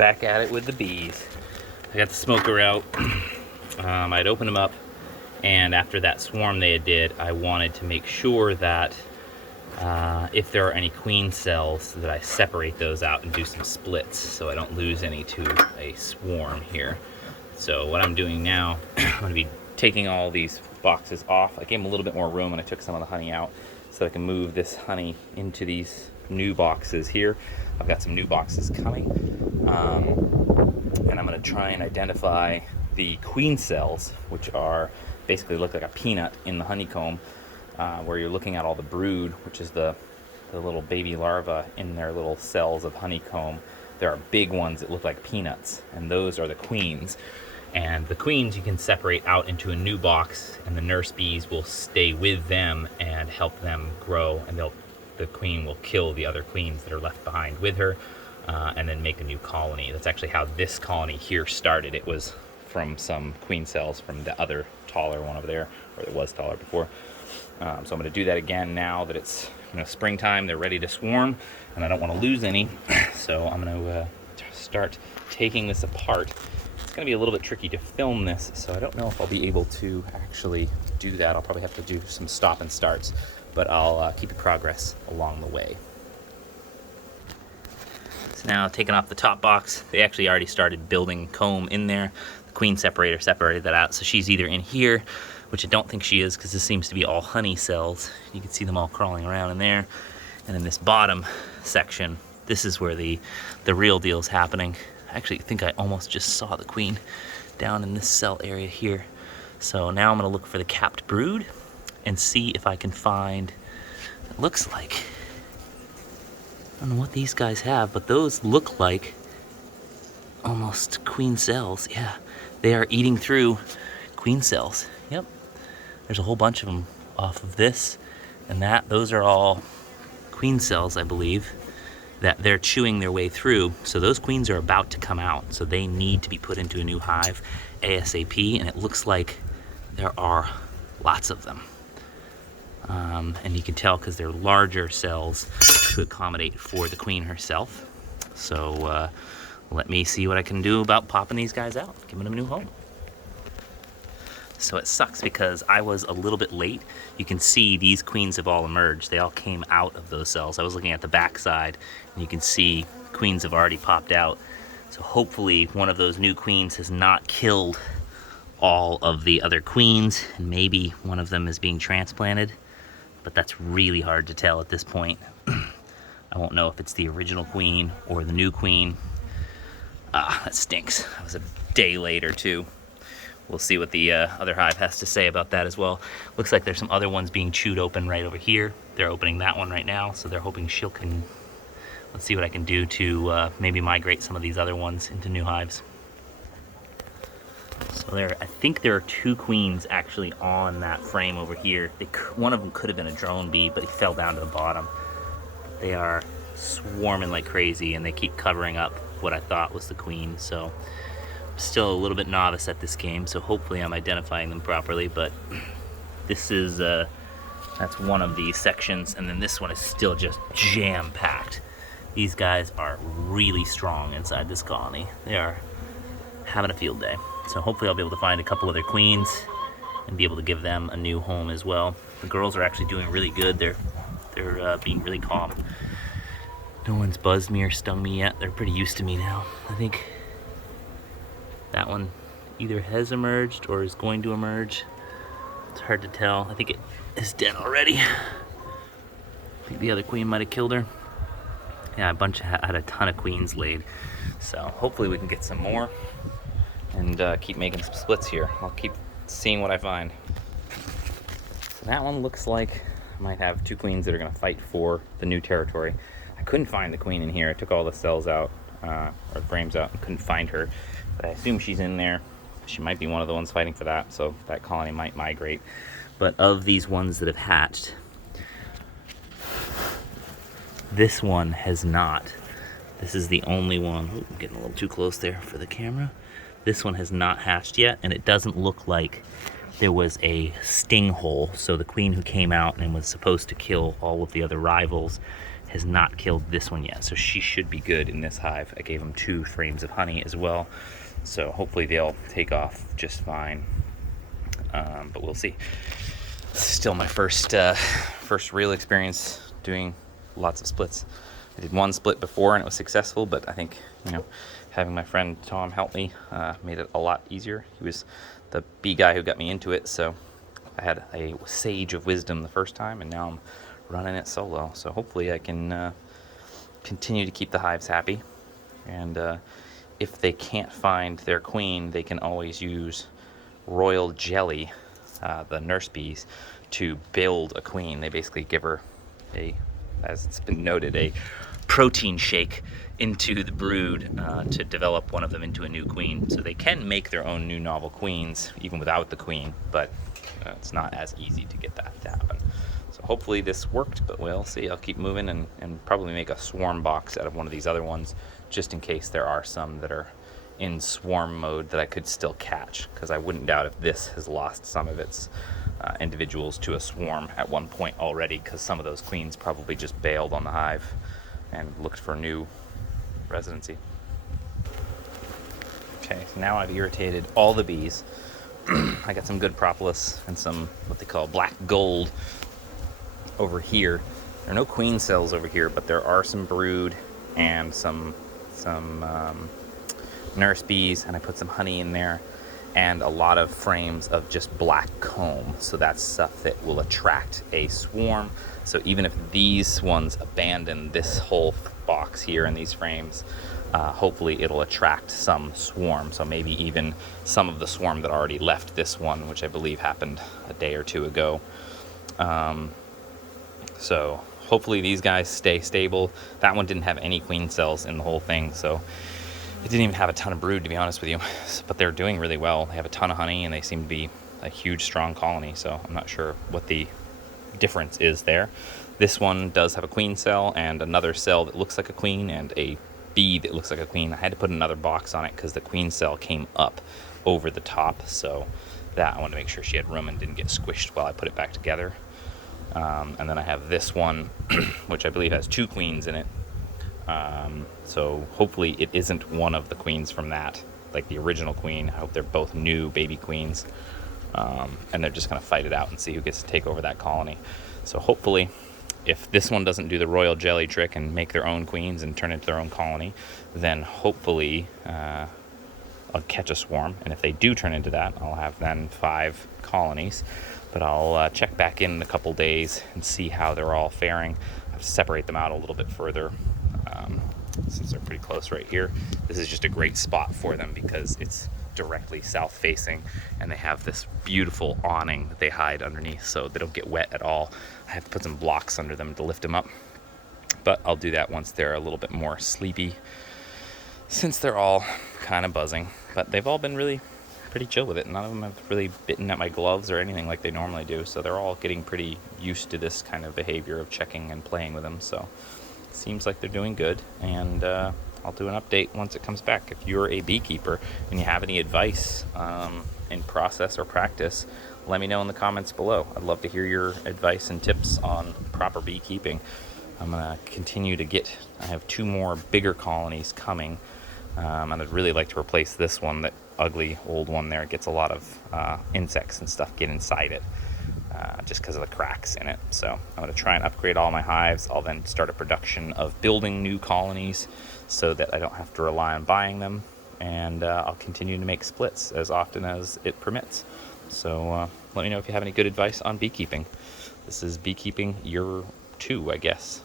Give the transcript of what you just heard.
back at it with the bees. I got the smoker out. I'd opened them up, and after that swarm they did, I wanted to make sure that if there are any queen cells, that I separate those out and do some splits so I don't lose any to a swarm here. So what I'm doing now, I'm going to be taking all these boxes off. I gave them a little bit more room and I took some of the honey out so I can move this honey into these new boxes here. I've got some new boxes coming, and I'm going to try and identify the queen cells, which are basically look like a peanut in the honeycomb, where you're looking at all the brood, which is the little baby larvae in their little cells of honeycomb. There are big ones that look like peanuts, and those are the queens. And the queens you can separate out into a new box, and the nurse bees will stay with them and help them grow, and the queen will kill the other queens that are left behind with her, and then make a new colony. That's actually how this colony here started. It was from some queen cells from the other taller one over there, or it was taller before. So I'm going to do that again now that it's springtime. They're ready to swarm, and I don't want to lose any. So I'm going to start taking this apart. It's going to be a little bit tricky to film this, so I don't know if I'll be able to actually do that. I'll probably have to do some stop and starts, but I'll keep you progress along the way. So now taking off the top box, they actually already started building comb in there. The queen separator separated that out, so she's either in here, which I don't think she is because this seems to be all honey cells. You can see them all crawling around in there. And in this bottom section, this is where the real deal is happening. I actually think I almost just saw the queen down in this cell area here. So now I'm gonna look for the capped brood and see if I can find, it looks like, I don't know what these guys have, but those look like almost queen cells. Yeah, they are eating through queen cells. Yep, there's a whole bunch of them off of this and that. Those are all queen cells, I believe, that they're chewing their way through. So those queens are about to come out, so they need to be put into a new hive ASAP, and it looks like there are lots of them. And you can tell because they're larger cells to accommodate for the queen herself. So let me see what I can do about popping these guys out, giving them a new home. So it sucks because I was a little bit late. You can see these queens have all emerged. They all came out of those cells. I was looking at the back side, and you can see queens have already popped out. So hopefully one of those new queens has not killed all of the other queens, and maybe one of them is being transplanted, but that's really hard to tell at this point. I won't know if it's the original queen or the new queen. That stinks. I was a day later too. We'll see what the other hive has to say about that as well. Looks like there's some other ones being chewed open right over here. They're opening that one right now, so they're hoping let's see what I can do to maybe migrate some of these other ones into new hives. So I think there are two queens actually on that frame over here. One of them could have been a drone bee, but he fell down to the bottom. They are swarming like crazy, and they keep covering up what I thought was the queen. So still a little bit novice at this game, so hopefully I'm identifying them properly, but this is that's one of the sections, and then this one is still just jam-packed. These guys are really strong inside this colony. They are having a field day. So hopefully I'll be able to find a couple other queens and be able to give them a new home as well. The girls are actually doing really good. They're being really calm. No one's buzzed me or stung me yet. They're pretty used to me now. I think that one either has emerged or is going to emerge. It's hard to tell. I think it is dead already. I think the other queen might have killed her. Yeah, had a ton of queens laid. So hopefully we can get some more and keep making some splits here. I'll keep seeing what I find. So that one looks like I might have two queens that are gonna fight for the new territory. I couldn't find the queen in here. I took all the cells out, or the frames out, and couldn't find her. But I assume she's in there. She might be one of the ones fighting for that, so that colony might migrate. But of these ones that have hatched, this one has not. This is the only one. Ooh, I'm getting a little too close there for the camera. This one has not hatched yet, and it doesn't look like there was a sting hole. So the queen who came out and was supposed to kill all of the other rivals has not killed this one yet, so she should be good in this hive. I gave them 2 frames of honey as well, so hopefully they'll take off just fine, but we'll see. Still my first real experience doing lots of splits. I did 1 split before and it was successful, but I think, you know, having my friend Tom help me made it a lot easier. He was the bee guy who got me into it, so I had a sage of wisdom the first time, and now I'm running it solo. So hopefully I can continue to keep the hives happy, and if they can't find their queen, they can always use royal jelly, the nurse bees, to build a queen. They basically give her a, as it's been noted, a protein shake into the brood to develop one of them into a new queen. So they can make their own new novel queens even without the queen, but it's not as easy to get that to happen. So hopefully this worked, but we'll see. I'll keep moving and probably make a swarm box out of one of these other ones, just in case there are some that are in swarm mode that I could still catch, because I wouldn't doubt if this has lost some of its individuals to a swarm at one point already, because some of those queens probably just bailed on the hive and looked for new residency. Okay, so now I've irritated all the bees. I got some good propolis and some what they call black gold over here. There are no queen cells over here, but there are some brood and some nurse bees, and I put some honey in there and a lot of frames of just black comb. So that's stuff that will attract a swarm. So even if these ones abandon this whole box here in these frames, hopefully it'll attract some swarm. So maybe even some of the swarm that already left this one, which I believe happened a day or 2 ago. So hopefully these guys stay stable. That one didn't have any queen cells in the whole thing, so it didn't even have a ton of brood, to be honest with you, but they're doing really well. They have a ton of honey and they seem to be a huge, strong colony, so I'm not sure what the difference is there. This one does have a queen cell and another cell that looks like a queen and a bee that looks like a queen. I had to put another box on it because the queen cell came up over the top, so that I wanted to make sure she had room and didn't get squished while I put it back together. And then I have this one, which I believe has 2 queens in it. So hopefully it isn't one of the queens from that, like the original queen. I hope they're both new baby queens, and they're just going to fight it out and see who gets to take over that colony. So hopefully, if this one doesn't do the royal jelly trick and make their own queens and turn into their own colony, then hopefully I'll catch a swarm. And if they do turn into that, I'll have then 5 colonies. But I'll check back in a couple days and see how they're all faring. I have to separate them out a little bit further, since they're pretty close right here. This is just a great spot for them because it's directly south facing, and they have this beautiful awning that they hide underneath so they don't get wet at all. I have to put some blocks under them to lift them up, but I'll do that once they're a little bit more sleepy, since they're all kind of buzzing. But they've all been really pretty chill with it. None of them have really bitten at my gloves or anything like they normally do, so they're all getting pretty used to this kind of behavior of checking and playing with them. So it seems like they're doing good, and I'll do an update once it comes back. If you're a beekeeper and you have any advice in process or practice, let me know in the comments below. I'd love to hear your advice and tips on proper beekeeping. I'm going to continue to get, I have 2 more bigger colonies coming, and I'd really like to replace this one. That ugly old one there gets a lot of insects and stuff get inside it, just because of the cracks in it. So I'm going to try and upgrade all my hives. I'll then start a production of building new colonies so that I don't have to rely on buying them, and I'll continue to make splits as often as it permits. So let me know if you have any good advice on beekeeping. This is beekeeping year 2, I guess.